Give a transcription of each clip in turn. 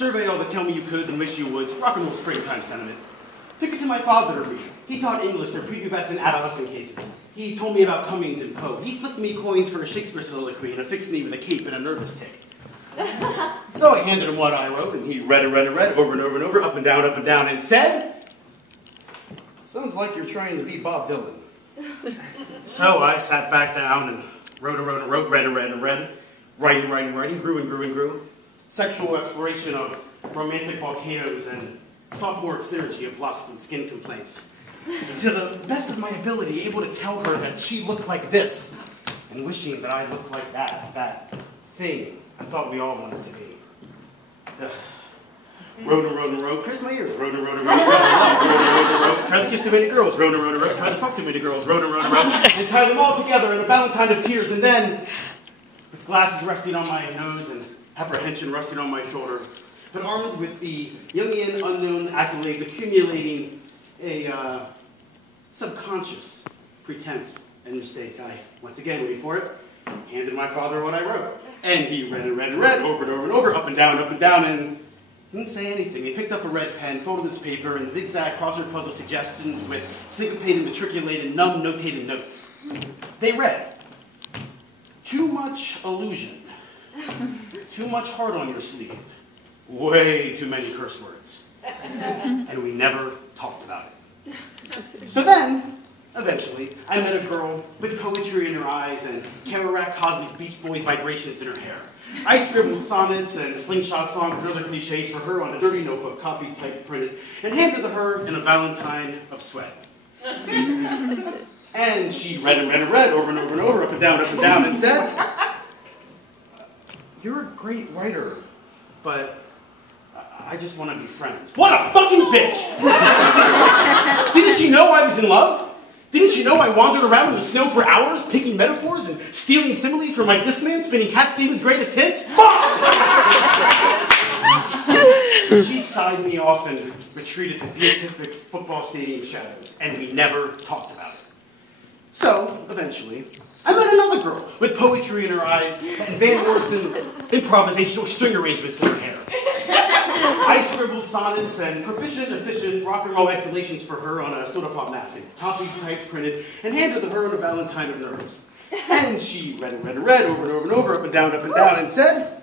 Survey all the tell me you could and wish you would. Rock and roll springtime sentiment. Took it to my father to read. He taught English for prepubescent adolescent cases. He told me about Cummings and Poe. He flipped me coins for a Shakespeare soliloquy and affixed me with a cape and a nervous tick. So I handed him what I wrote, and he read over and over, up and down, and said, "Sounds like you're trying to be Bob Dylan." So I sat back down and wrote, read, writing, grew. Sexual exploration of romantic volcanoes and sophomoric synergy of lust and skin complaints. To the best of my ability, able to tell her that she looked like this, and wishing that I looked like that thing I thought we all wanted to be. Wrote, pierced my ears, wrote, tried to kiss too many girls, wrote, tried to fuck too many girls, wrote, and tie them all together in a valentine of tears, and then, with glasses resting on my nose and apprehension resting on my shoulder, but armed with the Jungian unknown accolades accumulating a subconscious pretense and mistake, I, once again, wait for it, handed my father what I wrote. And he read, over and over, up and down, and didn't say anything. He picked up a red pen, folded this paper, and zigzag crossword puzzle suggestions with syncopated, matriculated, numb, notated notes. They read, "Too much illusion. Too much heart on your sleeve. Way too many curse words." And we never talked about it. So then, eventually, I met a girl with poetry in her eyes and Kerouac Cosmic Beach Boys vibrations in her hair. I scribbled sonnets and slingshot songs and other cliches for her on a dirty notebook, copied, typed, printed, and handed to her in a valentine of sweat. And she read, over and over, up and down, and said, "You're a great writer, but I just want to be friends." What a fucking bitch! Didn't she know I was in love? Didn't you know I wandered around in the snow for hours, picking metaphors and stealing similes from my Discman, spinning Cat Stevens' greatest hits? Fuck! She sighed me off and retreated to beatific football stadium shadows, and we never talked about it. So, eventually, I met another girl with poetry in her eyes and Van Morrison improvisational string arrangements in her hair. I scribbled sonnets and efficient rock and roll exhalations for her on a soda pop napkin, copied, typed, printed, and handed to her in a valentine of nerves. And she read, over and over, up and down, and said,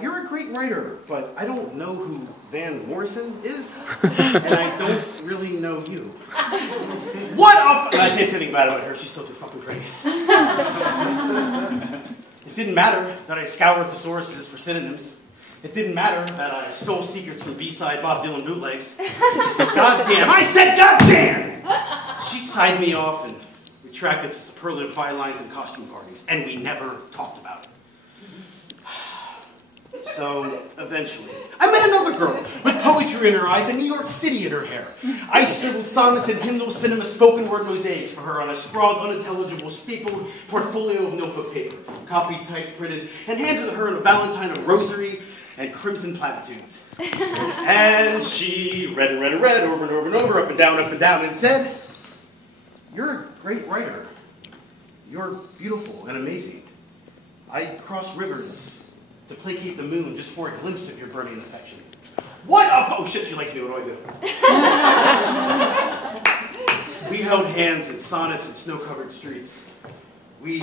"You're a great writer, but I don't know who Van Morrison is, and I don't really know you." What up? I can't say anything bad about her. She's still too fucking pretty. It didn't matter that I scoured thesauruses for synonyms. It didn't matter that I stole secrets from B-side Bob Dylan bootlegs. Goddamn! I said goddamn! She sighed me off and retracted to superlative bylines and costume parties, and we never talked about it. So, eventually, I met another girl with poetry in her eyes and New York City in her hair. I scribbled sonnets and hymnal cinema spoken word mosaics for her on a scrawled, unintelligible, stapled portfolio of notebook paper, copied, typed, printed, and handed to her in a valentine of rosary and crimson platitudes. And she read, over and over, up and down, and said, "You're a great writer. You're beautiful and amazing. I'd cross rivers to placate the moon just for a glimpse of your burning affection." What up? Oh shit, she likes me, what do I do? We held hands in sonnets and snow-covered streets. We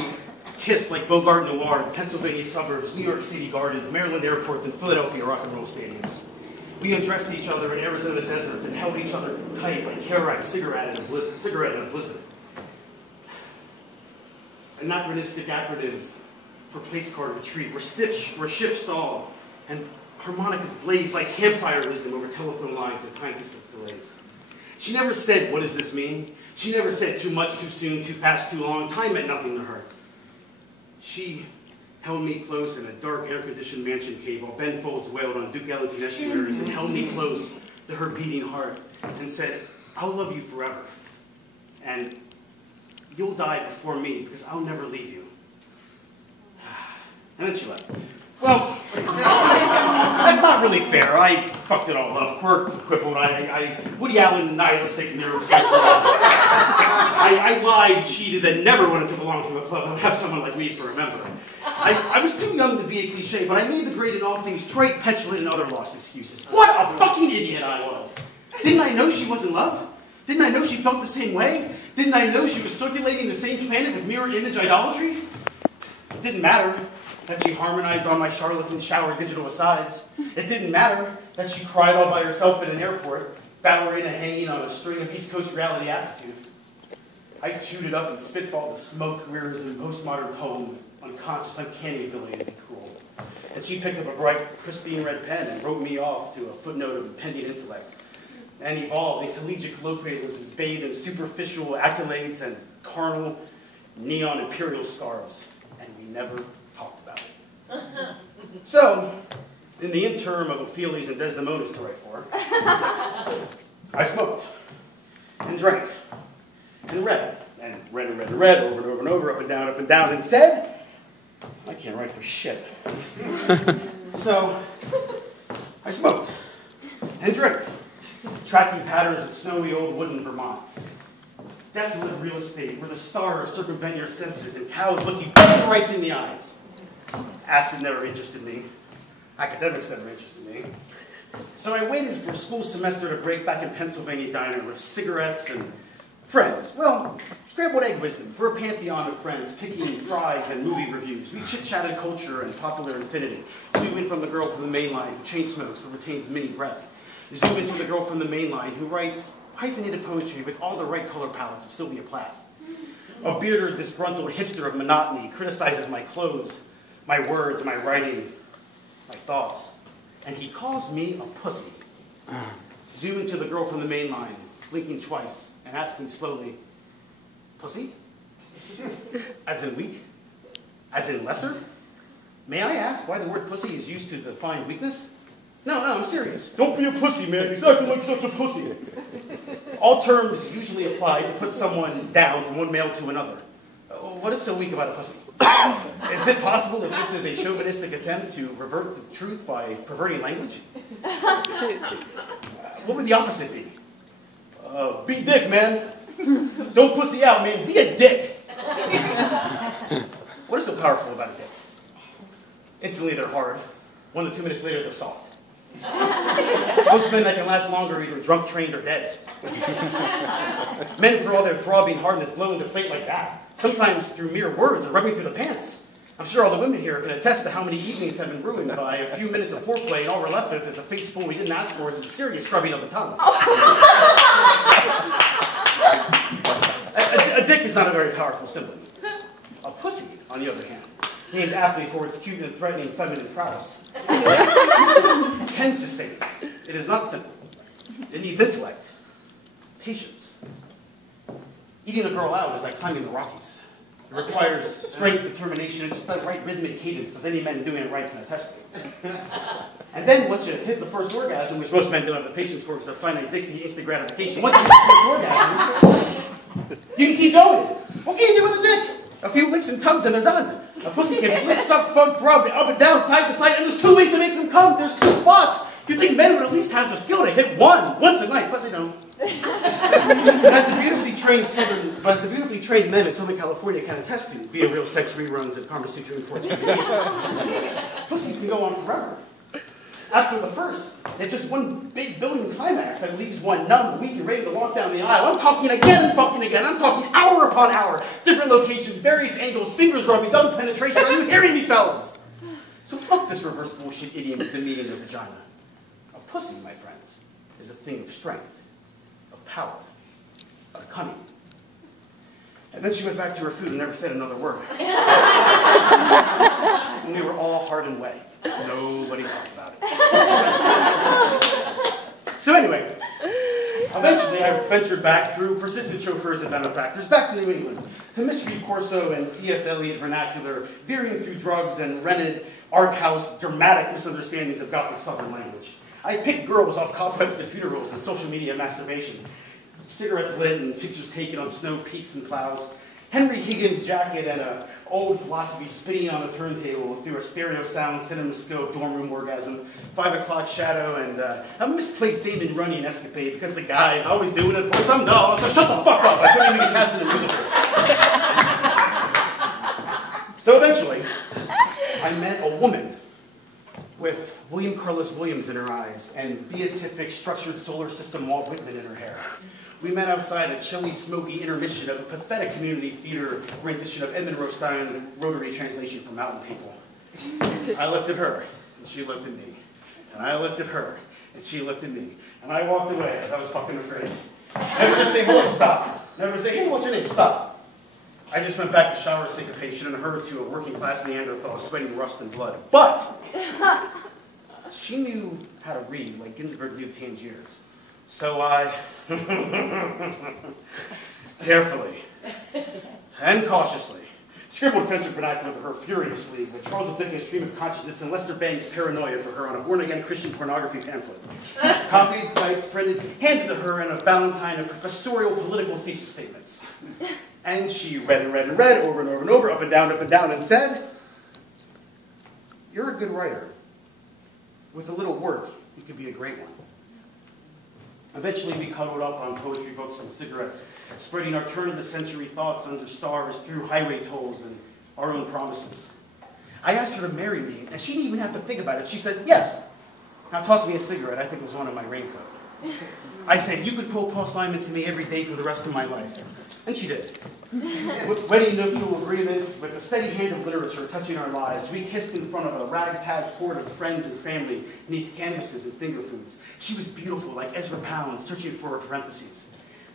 kissed like Bogart Noir in Pennsylvania suburbs, New York City gardens, Maryland airports, and Philadelphia rock and roll stadiums. We undressed each other in Arizona deserts and held each other tight like Kerouac's cigarette in a blizzard. Anachronistic acronyms for place card retreat were ship stalled, and harmonicas blazed like campfire wisdom over telephone lines and time distance delays. She never said, "What does this mean?" She never said too much, too soon, too fast, too long. Time meant nothing to her. She held me close in a dark, air-conditioned mansion cave while Ben Folds wailed on Duke Ellington estuaries and held me close to her beating heart and said, "I'll love you forever. And you'll die before me because I'll never leave you." And then she left. Well, that's not really fair. I fucked it all up, quirked, quibbled. Woody Allen, nihilistic neuropsychology. I lied, cheated, and never wanted to belong to a club that would have someone like me for a member. I was too young to be a cliche, but I made the grade in all things trite, petulant, and other lost excuses. What a fucking idiot I was! Didn't I know she was in love? Didn't I know she felt the same way? Didn't I know she was circulating the same planet with mirror image idolatry? It didn't matter that she harmonized on my charlatan shower digital asides. It didn't matter that she cried all by herself in an airport, ballerina hanging on a string of East Coast reality aptitude. I chewed it up and spitballed the smoke careers in postmodern poem with unconscious, uncanny ability to be cruel. And she picked up a bright, pristine red pen and wrote me off to a footnote of impending intellect, and evolved in collegiate colloquialisms bathed in superficial accolades and carnal neon imperial scarves. And we never talked about it. So, in the interim of Ophelia's and Desdemona's to write for, I smoked and drank and read over and over and over, up and down, and said, I can't write for shit. So, I smoked and drank, tracking patterns of snowy old wood in Vermont. Desolate real estate where the stars circumvent your senses and cows look you right in the eyes. Acid never interested me. Academics never interested me. So I waited for school semester to break back in Pennsylvania diner with cigarettes and friends. Well, scrambled egg wisdom for a pantheon of friends, picking fries and movie reviews. We chit-chatted culture and popular infinity. Zoom in from the girl from the main line who chain smokes but retains mini breath. Zoom into the girl from the main line who writes hyphenated poetry with all the right color palettes of Sylvia Plath. A bearded, disgruntled hipster of monotony criticizes my clothes, my words, my writing, my thoughts, and he calls me a pussy. Zoom into the girl from the main line, blinking twice and asking slowly, pussy? As in weak? As in lesser? May I ask why the word pussy is used to define weakness? No, I'm serious. Don't be a pussy, man. He's acting like such a pussy. All terms usually apply to put someone down from one male to another. What is so weak about a pussy? Is it possible that this is a chauvinistic attempt to revert the truth by perverting language? What would the opposite be? Be dick, man. Don't pussy out, man. Be a dick. What is so powerful about a dick? Instantly they're hard. 1 to 2 minutes later they're soft. Most men that can last longer are either drunk, trained, or dead. Men, for all their throbbing hardness, blow into fate like that. Sometimes through mere words or rubbing through the pants. I'm sure all the women here can attest to how many evenings have been ruined by a few minutes of foreplay, and all we're left with is a face full we didn't ask for, is a serious scrubbing of the tongue. A dick is not a very powerful symbol. A pussy, on the other hand, named aptly for its cute and threatening feminine prowess, can sustain it. It is not simple. It needs intellect, patience. Eating a girl out is like climbing the Rockies. It requires strength, determination, and just that right rhythmic cadence, as any men doing it right can attest to. And then once you hit the first orgasm, which most men don't have the patience for because they're finite dicks need instant gratification, once you hit the first orgasm, you can keep going. What can you do with a dick? A few licks and tugs and they're done. A pussy can lick, suck, fuck, rub, up and down, side to side, and there's 2 ways to make them come. There's 2 spots. You'd think men would at least have the skill to hit once a night, but they don't. As the beautifully trained men in Southern California can attest to, via real sex reruns at Kama Sutra and Portuguese, pussies can go on forever. After the first, it's just one big building climax that leaves one numb, weak, and ready to walk down the aisle. I'm talking again and fucking again. I'm talking hour upon hour. Different locations, various angles, fingers rubbing, double penetration. Are you hearing me, fellas? So fuck this reverse bullshit idiom of demeaning the vagina. A pussy, my friends, is a thing of strength, of power, of cunning. And then she went back to her food and never said another word. And we were all hard and wet. Nobody talked about it. So anyway, eventually I ventured back through persistent chauffeurs and benefactors back to New England, to Mystery Corso and T.S. Eliot vernacular, veering through drugs and rented art house dramatic misunderstandings of Gothic Southern language. I picked girls off cobwebs at funerals and social media masturbation, cigarettes lit and pictures taken on snow peaks and plows, Henry Higgins jacket and a old philosophy spinning on a turntable through a stereo sound cinemascope dorm room orgasm, 5 o'clock shadow, and a misplaced Damon Runyon escapade because the guy's always doing it for some doll, so shut the fuck up, I couldn't even get past the musical. So eventually, I met a woman with William Carlos Williams in her eyes and beatific structured solar system Walt Whitman in her hair. We met outside a chilly, smoky intermission of a pathetic community theater rendition of Edmund Rostand, rotary translation for mountain people. I looked at her, and she looked at me. And I looked at her, and she looked at me. And I walked away because I was fucking afraid. Never to say hello, stop. Never to say, hey, what's your name? Stop. I just went back to shower syncopation and her to a working-class Neanderthal sweating rust and blood. But she knew how to read like Ginsberg knew Tangiers. So I, carefully and cautiously, scribbled French vernacular for her furiously with Charles Dickens' stream of consciousness and Lester Bangs' paranoia for her on a born-again Christian pornography pamphlet. Copied, typed, printed, handed to her in a valentine of professorial political thesis statements. And she read and read and read over and over and over, up and down, and said, "You're a good writer. With a little work, you could be a great one." Eventually, we cuddled up on poetry books and cigarettes, spreading our turn-of-the-century thoughts under stars through highway tolls and our own promises. I asked her to marry me, and she didn't even have to think about it. She said, yes. Now toss me a cigarette. I think it was one in my raincoat. I said, you could pull Paul Simon to me every day for the rest of my life. And she did. With wedding nuptial agreements, with the steady hand of literature touching our lives, we kissed in front of a ragtag horde of friends and family beneath canvases and finger foods. She was beautiful, like Ezra Pound, searching for her parentheses.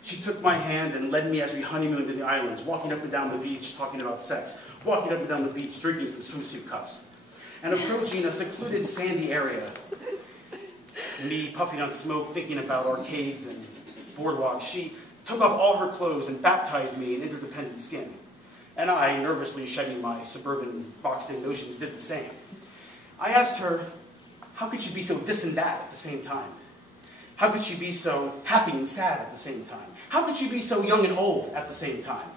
She took my hand and led me as we honeymooned in the islands, walking up and down the beach, talking about sex, walking up and down the beach, drinking from swimsuit cups, and approaching a secluded sandy area. Me puffing on smoke, thinking about arcades and boardwalks. She took off all her clothes and baptized me in interdependent skin. And I, nervously shedding my suburban boxed-in notions, did the same. I asked her, how could she be so this and that at the same time? How could she be so happy and sad at the same time? How could she be so young and old at the same time?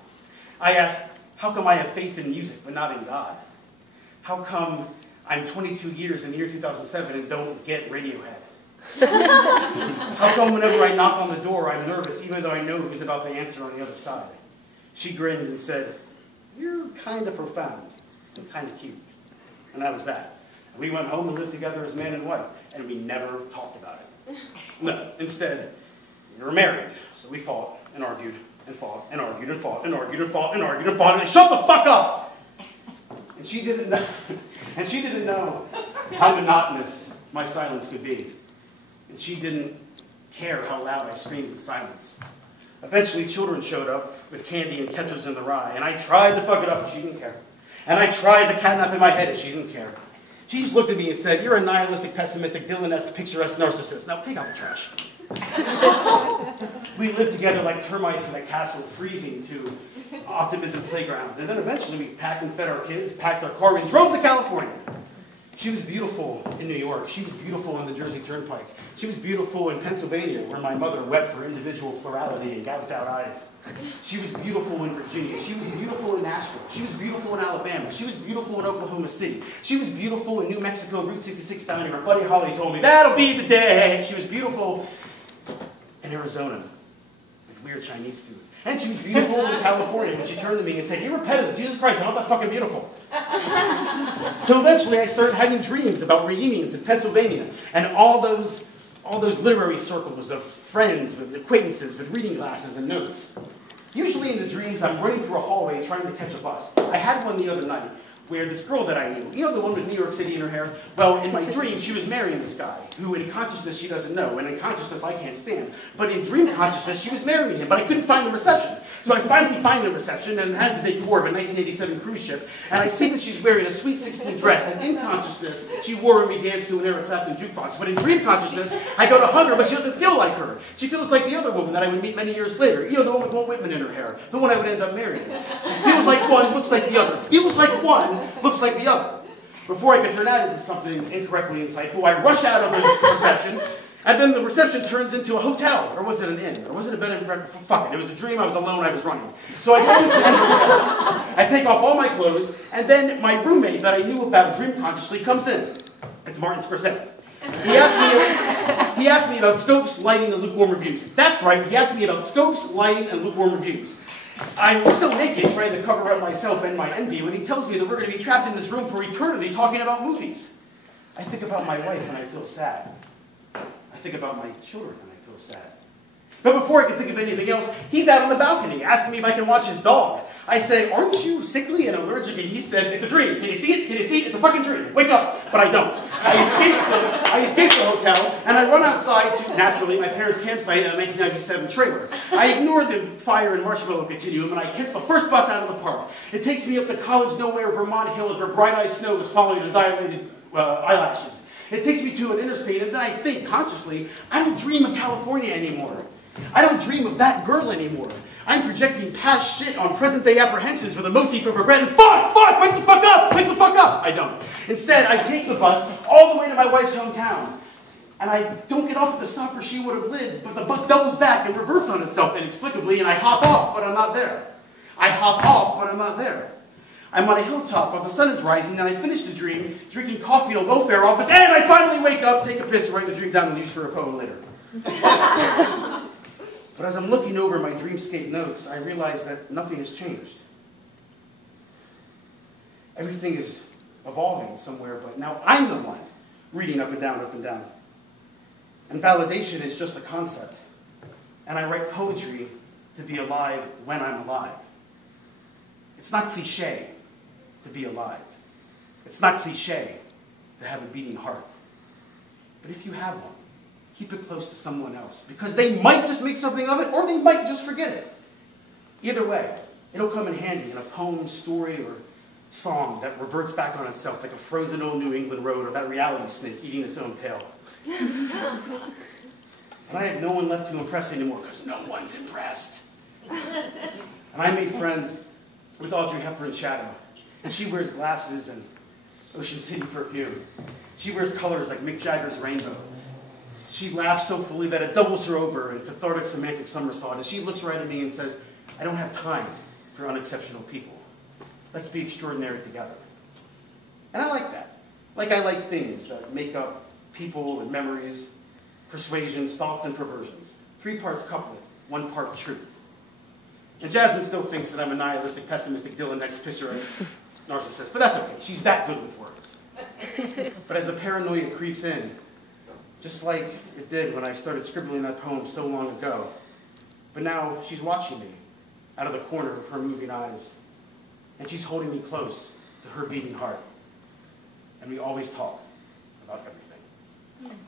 I asked, how come I have faith in music but not in God? How come I'm 22 years in the year 2007 and don't get Radiohead? How come whenever I knock on the door, I'm nervous, even though I know who's about to answer on the other side? She grinned and said, you're kind of profound and kind of cute. And that was that. And we went home and lived together as man and wife, and we never talked about it. No, instead, we were married. So we fought and argued and fought and argued and fought and argued and fought and argued and fought, and shut the fuck up! And she didn't know how monotonous my silence could be. And she didn't care how loud I screamed in silence. Eventually, children showed up with candy and ketchup in the rye, and I tried to fuck it up, but she didn't care. And I tried the catnap in my head, and she didn't care. She just looked at me and said, you're a nihilistic, pessimistic, Dylan-esque, picturesque narcissist. Now take out the trash. We lived together like termites in a castle, freezing to optimism playground. And then eventually we packed and fed our kids, packed our car, and drove to California. She was beautiful in New York. She was beautiful on the Jersey Turnpike. She was beautiful in Pennsylvania, where my mother wept for individual plurality and gouged out eyes. She was beautiful in Virginia. She was beautiful in Nashville. She was beautiful in Alabama. She was beautiful in Oklahoma City. She was beautiful in New Mexico, Route 66 down here. Buddy Holly told me, that'll be the day. She was beautiful in Arizona with weird Chinese food. And she was beautiful in California when she turned to me and said, you're repetitive. Jesus Christ, I'm not that fucking beautiful. So eventually I started having dreams about reunions in Pennsylvania and all those literary circles of friends, with acquaintances, with reading glasses and notes. Usually in the dreams, I'm running through a hallway trying to catch a bus. I had one the other night where this girl that I knew, you know the one with New York City in her hair? Well, in my dream, she was marrying this guy, who in consciousness she doesn't know, and in consciousness I can't stand. But in dream consciousness, she was marrying him, but I couldn't find the reception. So I finally find the reception, and it has the decor of a 1987 cruise ship, and I see that she's wearing a Sweet 16 dress, and in consciousness, she wore and we danced to an Eric Clapton jukebox. But in dream consciousness, I go to hug her, but she doesn't feel like her. She feels like the other woman that I would meet many years later. You know, the one with Walt Whitman in her hair, the one I would end up marrying. She feels like one, looks like the other. Feels like one, looks like the other. Before I could turn that into something incorrectly insightful, I rush out of the reception, and then the reception turns into a hotel. Or was it an inn? Or was it a bed and breakfast? Fuck it. It was a dream. I was alone. I was running. So I go into the hotel. I take off all my clothes, and then my roommate that I knew about dream consciously comes in. It's Martin Scorsese. He asked me about scopes, lighting, and lukewarm reviews. That's right. He asked me about scopes, lighting, and lukewarm reviews. I'm still naked, trying to cover up myself and my envy, when he tells me that we're going to be trapped in this room for eternity talking about movies. I think about my wife and I feel sad. I think about my children and I feel sad. But before I can think of anything else, he's out on the balcony asking me if I can watch his dog. I say, aren't you sickly and allergic? And he said, it's a dream. Can you see it? Can you see it? It's a fucking dream. Wake up. But I don't. I escape the hotel, and I run outside to, naturally, my parents' campsite in a 1997 trailer. I ignore the fire and marshmallow continuum, and I catch the first bus out of the park. It takes me up the college nowhere Vermont hills where bright-eyed snow is following the dilated eyelashes. It takes me to an interstate, and then I think, consciously, I don't dream of California anymore. I don't dream of that girl anymore. I'm projecting past shit on present-day apprehensions with a motif of regret and fuck, wake the fuck up, wake the fuck up. I don't. Instead, I take the bus all the way to my wife's hometown. And I don't get off at the stop where she would have lived, but the bus doubles back and reverts on itself inexplicably, and I hop off, but I'm not there. I hop off, but I'm not there. I'm on a hilltop while the sun is rising, and I finish the dream, drinking coffee in a welfare office, and I finally wake up, take a piss, write the dream down and use for a poem later. But as I'm looking over my dreamscape notes, I realize that nothing has changed. Everything is evolving somewhere, but now I'm the one reading up and down, up and down. And validation is just a concept. And I write poetry to be alive when I'm alive. It's not cliche to be alive. It's not cliche to have a beating heart. But if you have one, keep it close to someone else, because they might just make something of it, or they might just forget it. Either way, it'll come in handy in a poem, story, or song that reverts back on itself like a frozen old New England road or that reality snake eating its own tail. And I have no one left to impress anymore, because no one's impressed. And I made friends with Audrey Hepburn's shadow, and she wears glasses and Ocean City perfume. She wears colors like Mick Jagger's rainbow. She laughs so fully that it doubles her over in cathartic semantic somersault, and she looks right at me and says, I don't have time for unexceptional people. Let's be extraordinary together. And I like that. Like I like things that make up people and memories, persuasions, thoughts, and perversions. 3 parts couplet, 1 part truth. And Jasmine still thinks that I'm a nihilistic, pessimistic, Dylan next pisser narcissist, but that's okay. She's that good with words. But as the paranoia creeps in, just like it did when I started scribbling that poem so long ago. But now she's watching me out of the corner of her moving eyes. And she's holding me close to her beating heart. And we always talk about everything.